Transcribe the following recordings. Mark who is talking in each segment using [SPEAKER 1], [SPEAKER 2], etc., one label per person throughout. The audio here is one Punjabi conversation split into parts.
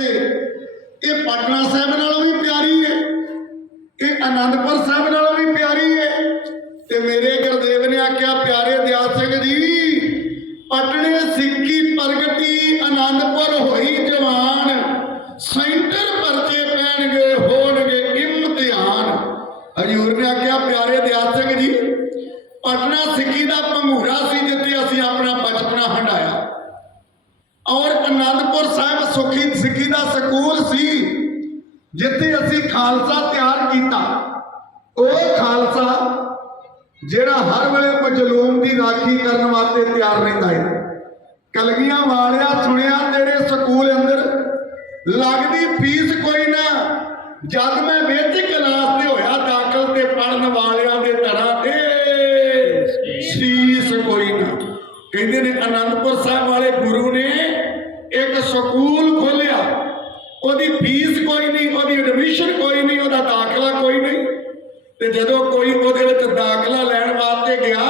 [SPEAKER 1] ਇਹ ਪਟਨਾ ਸਾਹਿਬ ਨਾਲੋਂ ਵੀ ਪਿਆਰੀ ਹੈ। ਇਹ ਆਨੰਦਪੁਰ ਸਾਹਿਬ ਨਾਲੋਂ ਵੀ ਪਿਆਰੀ ਹੈ। ਤੇ ਮੇਰੇ ਗੁਰਦੇਵ ਨੇ ਆਖਿਆ, ਪਿਆਰੇ ਦਿਆਲ ਸਿੰਘ ਜੀ ਪਟਨੇ ਸਿੱਕੀ ਪ੍ਰਗਟੀ ਆਨੰਦਪੁਰ ਹੋਈ ਜਵਾਨ। ਸੈਂਟਰ ਪਰਚੇ ਪੈਣਗੇ, ਹੋਣਗੇ ਇਮਤਿਹਾਨ ਹਜੂਰ ਨੇ ਆਖਿਆ, ਪਿਆਰੇ ਦਿਆਲ ਸਿੰਘ ਜੀ ਪਟਨਾ ਸਿੱਕੀ ਦਾ ਭੰਗੂਰਾ ਸੀ ਜਿੱਥੇ ਅਸੀਂ ਆਪਣਾ ਬਚਪਨਾ ਹੰਡਾਇਆ। ਔਰ ਅਨੰਦਪੁਰ ਸਾਹਿਬ ਸੁਖੀ ਸਿੱਖੀ ਦਾ ਸਕੂਲ ਸੀ, ਜਿੱਥੇ ਅਸੀਂ ਖਾਲਸਾ ਤਿਆਰ ਕੀਤਾ। ਉਹ ਖਾਲਸਾ ਜਿਹੜਾ ਹਰ ਵੇਲੇ ਮਜਲੂਮ ਦੀ ਰਾਖੀ ਕਰਨ ਵਾਸਤੇ ਤਿਆਰ ਰਹਿੰਦਾ ਹੈ ਕਲਗੀਆਂ ਵਾਲਿਆ ਸੁਣਿਆ ਤੇਰੇ ਸਕੂਲ ਅੰਦਰ, ਲੱਗਦੀ ਫੀਸ ਕੋਈ ਨਾ, ਜਦ ਮੈਂ ਵਿੱਚ ਕਲਾਸ ਤੇ ਹੋਇਆ ਦਾਖਲ ਤੇ ਪੜਨ ਵਾਲਿਆਂ ਦੇ ਤਰ੍ਹਾਂ ਤੇ ਸੀਸ ਕੋਈ ਨਾ। ਕਹਿੰਦੇ ਨੇ ਅਨੰਦਪੁਰ ਸਾਹਿਬ ਵਾਲੇ ਗੁਰੂ ਨੇ ਇੱਕ ਸਕੂਲ ਖੋਲਿਆ ਉਹਦੀ ਫੀਸ ਕੋਈ ਨਹੀਂ ਉਹਦੀ ਐਡਮਿਸ਼ਨ ਕੋਈ ਨਹੀਂ ਉਹਦਾ ਦਾਖਲਾ ਕੋਈ ਨਹੀਂ। ਤੇ ਜਦੋਂ ਕੋਈ ਉਹਦੇ ਵਿੱਚ ਦਾਖਲਾ ਲੈਣ ਵਾਸਤੇ ਗਿਆ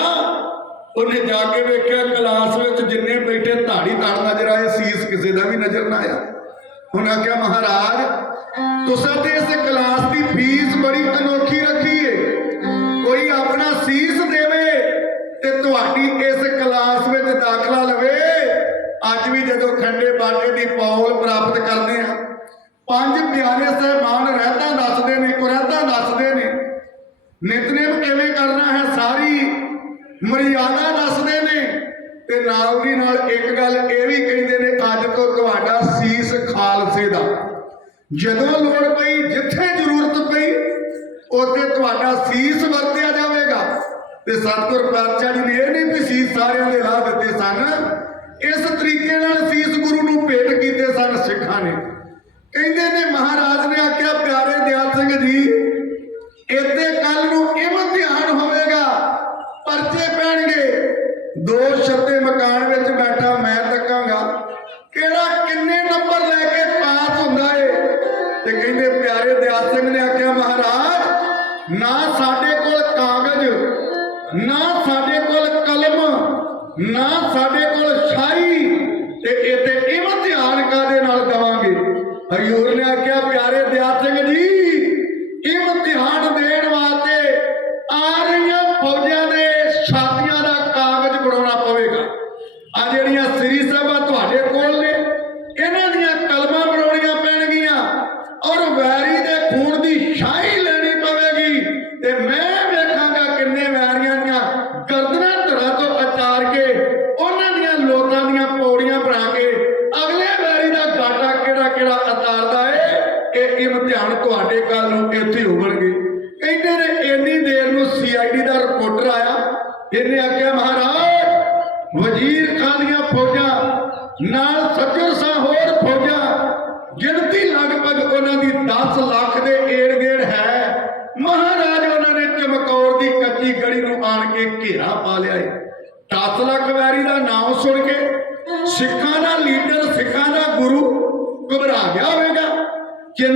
[SPEAKER 1] ਉਹਨੇ ਜਾ ਕੇ ਵੇਖਿਆ ਕਲਾਸ ਵਿੱਚ ਜਿੰਨੇ ਬੈਠੇ ਧਾੜੀ ਧੜ ਨਜ਼ਰ ਆਏ ਸੀਸ ਕਿਸੇ ਦਾ ਵੀ ਨਜ਼ਰ ਨਾ ਆਇਆ। ਉਹਨਾਂ ਆਖਿਆ ਮਹਾਰਾਜ ਤੁਸੀਂ ਤੇ ਇਸ ਕਲਾਸ ਦੀ ਫੀਸ ਬੜੀ ਅਨੋਖੀ ਅੱਜ ਵੀ ਜਦੋਂ ਖੰਡੇ ਬਾਟੇ ਦੀ ਪੌਲ ਪ੍ਰਾਪਤ ਕਰਦੇ ਆ ਪੰਜ ਪਿਆਰੇ ਸਹਿਬਾਨ ਰਹਿਤਾਂ ਦੱਸਦੇ ਨੇ ਕੁਰਹਿਤਾਂ ਦੱਸਦੇ ਨੇ। ਨਿਤਨੇਮ ਕਿਵੇਂ ਕਰਨਾ ਹੈ? ਸਾਰੀ ਮਰਿਆਦਾ ਦੱਸਦੇ ਨੇ। ਤੇ ਨਾਲ ਦੀ ਨਾਲ ਇੱਕ ਗੱਲ ਇਹ ਵੀ ਕਹਿੰਦੇ ਨੇ, ਅੱਜ ਤੋਂ ਤੁਹਾਡਾ ਸੀਸ ਖਾਲਸੇ ਦਾ। ਜਦੋਂ ਲੋੜ ਪਈ, ਜਿੱਥੇ ਜ਼ਰੂਰਤ ਪਈ, ਉੱਥੇ ਤੁਹਾਡਾ ਸੀਸ ਵਰਤਿਆ ਜਾਵੇਗਾ। ਤੇ ਸਤਿਗੁਰ ਪਾਤਸ਼ਾਹ ਜੀ ਨੇ ਇਹ ਨਹੀਂ ਵੀ ਸੀਸ ਸਾਰਿਆਂ ਦੇ ਲਾ ਦਿੱਤੇ ਸਨ ਇਸ ਤਰੀਕੇ ਨਾਲ ਸੀਸ ਗੁਰੂ ਨੂੰ ਭੇਟ ਕੀਤੇ ਸਨ ਸਿੱਖਾਂ ਨੇ। ਕਹਿੰਦੇ ਨੇ, ਮਹਾਰਾਜ ਨੇ ਆਖਿਆ, ਪਿਆਰੇ ਦਿਆਲ ਸਿੰਘ ਜੀ, ਇੱਥੇ ਕੱਲ ਨੂੰ ਇਮਤਿਹਾਨ ਹੋਵੇਗਾ, ਪਰਚੇ ਪੈਣਗੇ। ਦੋ ਛੱਤੇ ਮਕਾਨ ਵਿੱਚ ਬੈਠਾ ਮੈਂ ਤੱਕਾਂਗਾ। ਕਿਹੜਾ ਕਿੰਨੇ ਨੰਬਰ ਲੈ ਕੇ ਪਾਸ ਹੁੰਦਾ ਏ? ਤੇ ਕਹਿੰਦੇ, ਪਿਆਰੇ ਦਿਆਲ ਸਿੰਘ ਨੇ ਆਖਿਆ, ਮਹਾਰਾਜ, ਨਾ ਸਾਡੇ ਕੋਲ ਕਾਗਜ਼, ਨਾ ਸਾਡੇ ਕੋਲ ਕਲਮ ਨਾ ਸਾਡੇ ਕੋਲ ਛਾਈ ਤੇ ਇੱਥੇ ਇਮਤਿਹਾਨ ਕਾਦੇ ਨਾਲ ਦਵਾਂਗੇ? ਹਯੂਰ ਨੇ ਆਖਿਆ, ਪਿਆਰੇ ਦਿਆਲ ਸਿੰਘ ਜੀ ਇਮਤਿਹਾਨ ਦੇਣ ਵਾਸਤੇ ਆ ਰਹੀਆਂ ਫੌਜਾਂ ਦੇ ਛਾਤੀਆਂ ਦਾ ਕਾਗਜ਼ ਬਣਾਉਣਾ ਪਵੇਗਾ ਆ ਜਿਹੜੀਆਂ ਸ੍ਰੀ ਸਭਾ ਤੁਹਾਡੇ ਕੋਲ ਨੇ ਇਹਨਾਂ ਦੀਆਂ ਕਲਮਾਂ ਬਣਾਉਣੀਆਂ ਪੈਣਗੀਆਂ ਔਰ ਵੈਰੀ ਦੇ ਖੂਨ ਦੀ ਸ਼ਾਹੀ ਲੈਣੀ ਪਵੇਗੀ ਤੇ ਮੈਂ ਵੇਖਾਂਗਾ ਕਿੰਨੇ ਵੈਰੀਆਂ ਦੀਆਂ ਗਰਦਨਾਂ ਧਰਾਂ ਤੋਂ ਅਚਾਰ ਕੇ ਉਹਨਾਂ ਦੀਆਂ ਲੋਕਾਂ ਦੀਆਂ ਪੌੜੀਆਂ ਬਣਾ ਕੇ ਅਗਲੇ ਵੈਰੀ ਦਾ ਗਾਟਾ ਕਿਹੜਾ ਕਿਹੜਾ ਅਤਾਰਦਾ ਇਹ ਇਮਤਿਹਾਨ ਤੁਹਾਡੇ ਕੱਲ ਨੂੰ ਇੱਥੇ ਹੋਣਗੇ ਕਹਿੰਦੇ ਨੇ ਇੰਨੀ ਦੇਰ ਨੂੰ ਸੀਆਈਡੀ ਦਾ ਰਿਪੋਰਟਰ ਆਇਆ, ਇਹਨੇ ਆਖਿਆ, ਮਹਾਰਾਜ, ਵਜ਼ੀਰ ਖਾਨ ਦੀਆਂ ਫੌਜਾਂ, ਨਾਲ ਸੱਜਰ ਸਾਹ ਹੋਰ ਫੌਜਾਂ, ਗਿਣਤੀ ਲਗਭਗ ਉਹਨਾਂ ਦੀ 10 ਲੱਖ ਦੇ ਏੜ ਗੇੜ ਹੈ। ਮਹਾਰਾਜ, ਉਹਨਾਂ ਨੇ ਚਮਕੌਰ ਦੀ ਕੱਚੀ ਗੜੀ ਨੂੰ ਆਣ ਕੇ ਘੇਰਾ ਪਾ ਲਿਆ ਏ। 10 ਲੱਖ ਵੈਰੀ ਦਾ ਨਾਮ ਸੁਣ ਕੇ, ਸਿੱਖਾਂ ਦਾ ਲੀਡਰ, ਸਿੱਖਾਂ ਦਾ ਗੁਰੂ ਘਬਰਾ ਗਿਆ ਹੋਵੇਗਾ